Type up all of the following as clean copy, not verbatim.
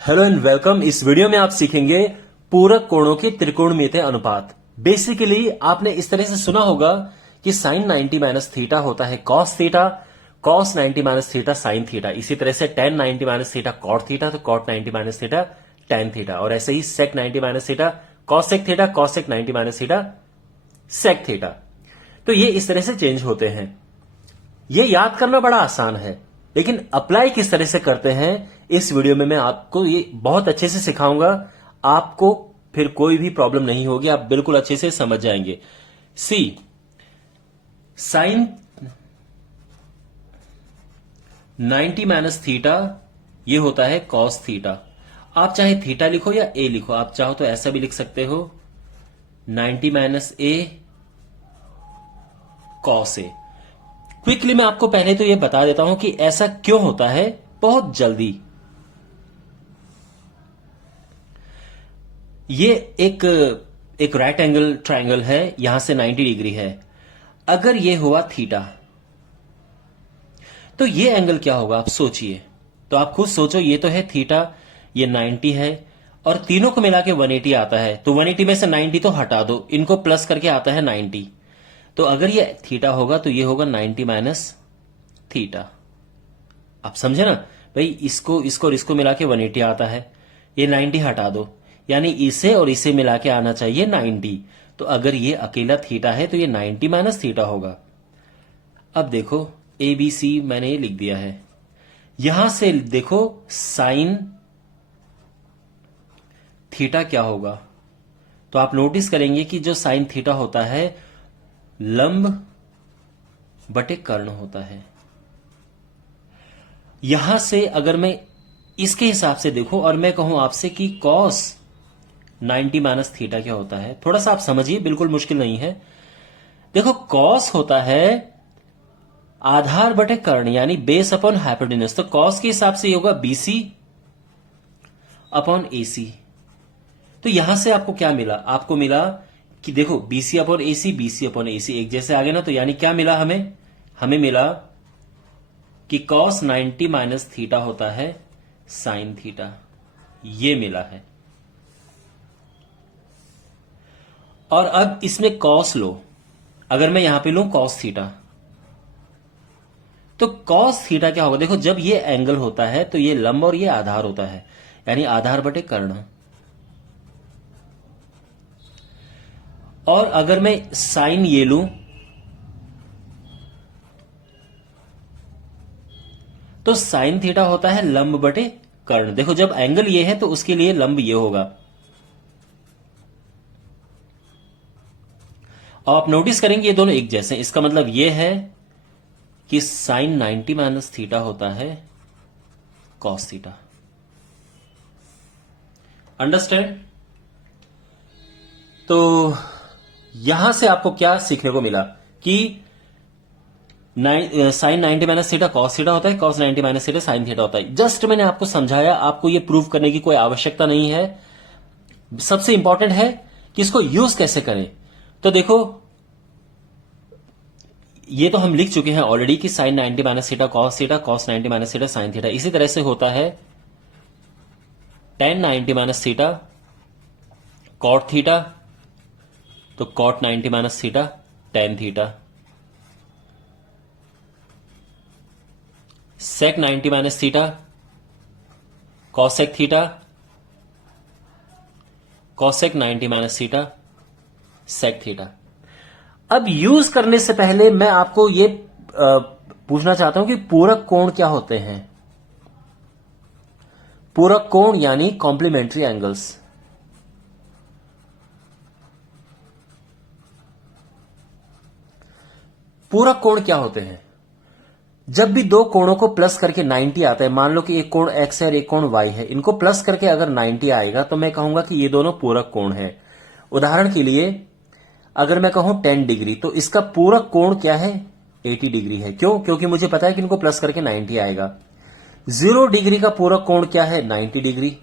Hello and welcome. इस video में आप सीखेंगे पूरक कोणों के त्रिकोणमितीय अनुपात। बेसिकली आपने इस तरह से सुना होगा कि साइन 90 माइनस थीटा होता है cos theta, cos 90 minus theta sine theta. इसी तरह से tan 90 minus theta cot theta, तो cot 90 minus theta tan theta. और ऐसे ही sec 90 minus theta cosec theta, cosec 90 minus theta sec theta. तो ये इस तरह से चेंज होते हैं। ये याद करना बड़ा आसान है, लेकिन अप्लाई किस तरह से करते हैं इस वीडियो में मैं आपको ये बहुत अच्छे से सिखाऊंगा। आपको फिर कोई भी प्रॉब्लम नहीं होगी, आप बिल्कुल अच्छे से समझ जाएंगे। सी साइन 90 माइनस थीटा ये होता है कॉस थीटा। आप चाहे थीटा लिखो या ए लिखो, आप चाहो तो ऐसा भी लिख सकते हो 90 minus A cos A. Quickly मैं आपको पहले तो यह बता देता हूं कि ऐसा क्यों होता है, बहुत जल्दी। ये एक राइट एंगल ट्रायंगल है, यहां से 90 डिग्री है। अगर ये हुआ थीटा तो ये एंगल क्या होगा आप सोचिए। तो आप खुद सोचो, ये तो है थीटा, ये 90 है और तीनों को मिला के 180 आता है। तो 180 में से 90 तो हटा दो, इनको प्लस करके आता है 90। तो अगर ये थीटा होगा तो ये होगा 90 माइनस थीटा। आप समझे ना भाई, इसको और इसको मिला के 180 आता है, ये 90 हटा दो, यानी इसे और इसे मिला के आना चाहिए 90। तो अगर ये अकेला थीटा है तो ये 90 माइनस थीटा होगा। अब देखो ए बी सी मैंने ये लिख दिया है। यहां से देखो साइन थीटा क्या होगा, तो आप नोटिस करेंगे कि जो साइन थीटा होता है लंब बटे कर्ण होता है। यहां से अगर मैं इसके हिसाब से देखूं और मैं कहूं आपसे कि कॉस 90 माइनस थीटा क्या होता है, थोड़ा सा आप समझिए, बिल्कुल मुश्किल नहीं है। देखो कॉस होता है आधार बटे कर्ण, यानी बेस अपॉन हाइपोटेन्यूज। तो कॉस के हिसाब से होगा बीसी अपॉन एसी। तो यहां से आपको क्या मिला, आपको मिला कि देखो बीसी अपॉन एसी एक जैसे आ गए ना। तो यानी क्या मिला हमें मिला कि कॉस 90 माइनस थीटा होता है साइन थीटा, ये मिला है। और अब इसमें कॉस लो, अगर मैं यहां पे लूं कॉस थीटा, तो कॉस थीटा क्या होगा, देखो जब ये एंगल होता है तो ये लंब और ये आधार होता है, यानी आधार बटे कर्ण। और अगर मैं साइन ये लूं तो साइन थीटा होता है लंब बटे कर्ण। देखो जब एंगल ये है तो उसके लिए लंब ये होगा। और आप नोटिस करेंगे ये दोनों एक जैसे हैं। इसका मतलब ये है कि साइन 90 माइनस थीटा होता है कॉस थीटा। अंडरस्टैंड? तो यहां से आपको क्या सीखने को मिला कि sine 90 minus theta cos theta होता है, cos 90 minus theta sine theta होता है। जस्ट मैंने आपको समझाया, आपको यह प्रूव करने की कोई आवश्यकता नहीं है। सबसे इंपॉर्टेंट है कि इसको यूज कैसे करें। तो देखो ये तो हम लिख चुके हैं ऑलरेडी कि sine 90 minus theta cos 90 minus theta sine theta. इसी तरह से होता है tan 90 minus theta cot theta, तो cot 90 minus theta tan theta. Sec 90 minus theta cosec theta, cosec 90 minus theta sec theta. अब यूज करने से पहले मैं आपको ये पूछना चाहता हूं कि पूरक कोण क्या होते हैं। पूरक कोण यानी कॉम्प्लीमेंट्री एंगल्स। पूरक कोण क्या होते हैं, जब भी दो कोणों को प्लस करके 90 आता है, मान लो कि एक कोण x है और एक कोण y है, इनको प्लस करके अगर 90 आएगा तो मैं कहूंगा कि ये दोनों पूरक कोण है। उदाहरण के लिए अगर मैं कहूं 10 डिग्री, तो इसका पूरक कोण क्या है 80 डिग्री है। क्यों? क्योंकि मुझे पता है कि इनको प्लस करके 90 आएगा। 0 डिग्री का पूरक कोण क्या है 90 डिग्री।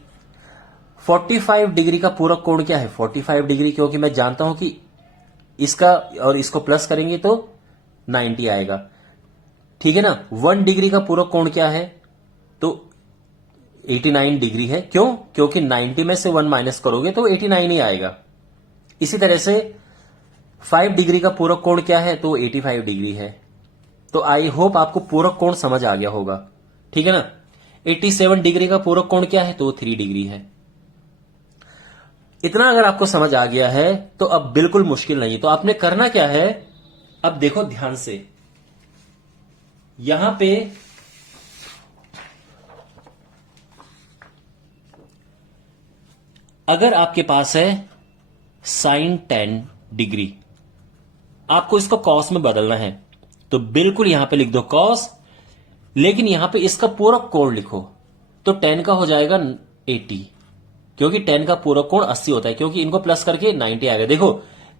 45 डिग्री का पूरक कोण क्या है 45 डिग्री, क्योंकि मैं जानता हूं कि इसका और इसको प्लस करेंगे तो 90 आएगा। ठीक है ना। 1 डिग्री का पूरक कोण क्या है, तो 89 डिग्री है। क्यों? क्योंकि 90 में से 1 माइनस करोगे तो 89 ही आएगा। इसी तरह से 5 डिग्री का पूरक कोण क्या है? तो 85 डिग्री है। तो आई होप आपको पूरक कोण समझ आ गया होगा, ठीक है ना। 87 डिग्री का पूरक कोण क्या है? तो 3 डिग्री है। इतना अगर आपको समझ आ गया है तो अब बिल्कुल मुश्किल नहीं। तो आपने करना क्या है, अब देखो ध्यान से, यहां पे अगर आपके पास है साइन 10 डिग्री, आपको इसको कॉस में बदलना है तो बिल्कुल यहां पे लिख दो कॉस, लेकिन यहां पे इसका पूरक कोण लिखो। तो 10 का हो जाएगा 80, क्योंकि 10 का पूरक कोण 80 होता है, क्योंकि इनको प्लस करके 90 आ गया। देखो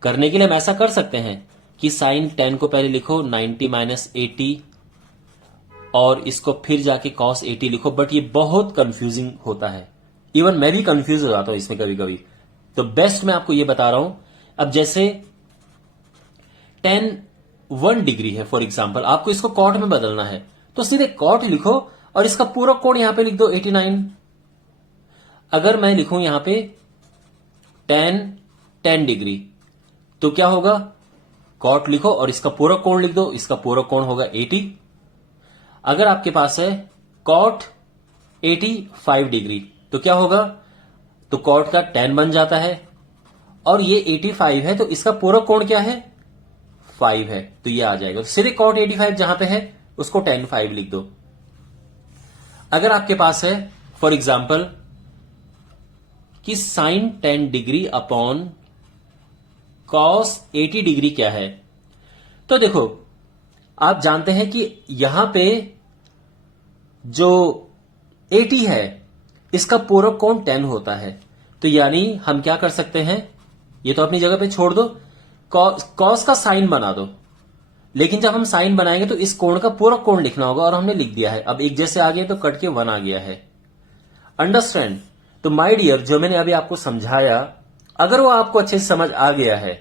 करने के लिए हम ऐसा कर सकते हैं कि साइन 10 को पहले लिखो 90 माइनस 80 और इसको फिर जाके कॉस 80 लिखो, बट ये बहुत कंफ्यूजिंग होता है। इवन मैं भी कंफ्यूज हो जाता हूं इसमें कभी कभी। तो बेस्ट मैं आपको ये बता रहा हूं, अब जैसे 1 डिग्री है फॉर एग्जाम्पल, आपको इसको कॉट में बदलना है तो सीधे कॉट लिखो और इसका पूरक कोण यहां पे लिख दो 89। अगर मैं लिखूं यहां पे 10 डिग्री तो क्या होगा, कॉट लिखो और इसका पूरक कोण लिख दो, इसका पूरक कोण होगा 80। अगर आपके पास है कॉट 85 डिग्री तो क्या होगा, तो कॉट का 10 बन जाता है और ये 85 है तो इसका पूरक कोण क्या है, 5 है, तो ये आ जाएगा। तो सीधे कॉट 85 जहां पे है उसको 10 5 लिख दो। अगर आपके पास है फॉर एग्जाम्पल कि sine 10 degree upon cos 80 degree क्या है, तो देखो आप जानते हैं कि यहां पे जो 80 है इसका पूरक कोण 10 होता है। तो यानी हम क्या कर सकते हैं, ये तो अपनी जगह पे छोड़ दो, कॉस का साइन बना दो, लेकिन जब हम साइन बनाएंगे तो इस कोण का पूरक कोण लिखना होगा और हमने लिख दिया है। अब एक जैसे आ गए तो कट के 1 आ गया है। अंडरस्टैंड? तो माय डियर, जो मैंने अभी आपको समझाया अगर वो आपको अच्छे से समझ आ गया है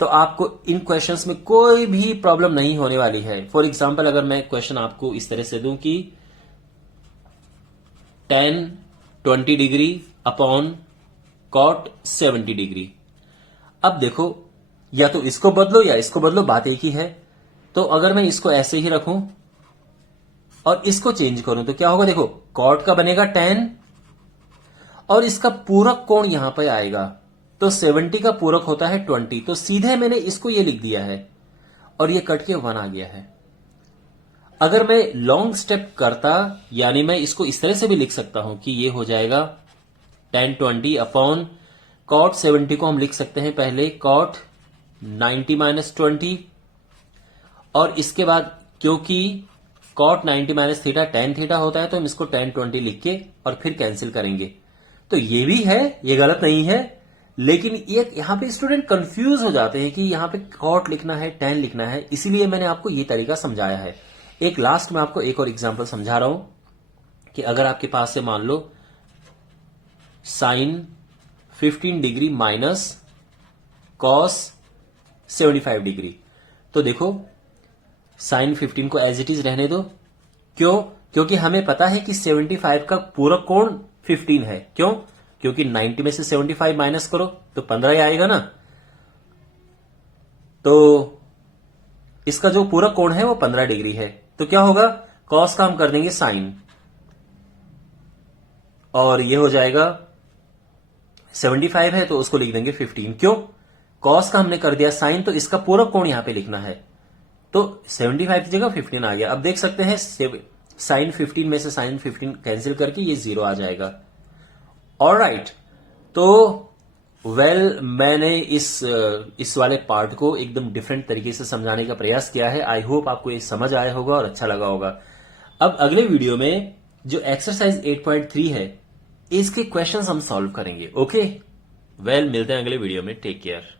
तो आपको इन क्वेश्चंस में कोई भी प्रॉब्लम नहीं होने वाली है। फॉर एग्जाम्पल अगर मैं क्वेश्चन आपको इस तरह से दूं कि 10 डिग्री अपॉन कॉट 70 डिग्री, अब देखो या तो इसको बदलो या इसको बदलो, बात एक ही है। तो अगर मैं इसको ऐसे ही रखूं और इसको चेंज करूं तो क्या होगा, देखो कॉट का बनेगा 10 और इसका पूरक कोण यहां पर आएगा, तो 70 का पूरक होता है 20, तो सीधे मैंने इसको ये लिख दिया है और ये कट के 1 आ गया है। अगर मैं लॉन्ग स्टेप करता, यानी मैं इसको इस तरह से भी लिख सकता हूं कि ये हो जाएगा 10 अपॉन कॉट 70 को हम लिख सकते हैं पहले कॉट 90 माइनस 20, और इसके बाद क्योंकि cot 90 minus theta tan theta होता है तो हम इसको 10 लिख के और फिर कैंसिल करेंगे। तो ये भी है, ये गलत नहीं है, लेकिन ये यहां पे स्टूडेंट कंफ्यूज हो जाते हैं कि यहां पे कॉट लिखना है tan लिखना है, इसीलिए मैंने आपको ये तरीका समझाया है। एक लास्ट में आपको एक और एग्जांपल समझा रहा हूं कि अगर आपके पास से मान लो sine 15 degree minus cos 75 degree, तो देखो साइन 15 को एज इट इज रहने दो। क्यों? क्योंकि हमें पता है कि 75 का पूरक कोण 15 है। क्यों? क्योंकि 90 में से 75 माइनस करो तो 15 ही आएगा ना। तो इसका जो पूरक कोण है वो 15 डिग्री है, तो क्या होगा, कॉस का हम कर देंगे साइन और ये हो जाएगा 75 है तो उसको लिख देंगे 15। क्यों? कॉस का हमने कर दिया साइन, तो इसका पूरक कोण यहां पे लिखना है, तो 75 की जगह 15 आ गया। अब देख सकते हैं साइन 15 में से साइन 15 कैंसिल करके ये 0 आ जाएगा। ऑलराइट, तो मैंने इस वाले पार्ट को एकदम डिफरेंट तरीके से समझाने का प्रयास किया है। आई होप आपको ये समझ आया होगा और अच्छा लगा होगा। अब अगले वीडियो में जो एक्सरसाइज 8.3 है इसके क्वेश्चंस हम सॉल्व करेंगे। ओके, मिलते हैं अगले वीडियो में। Take care.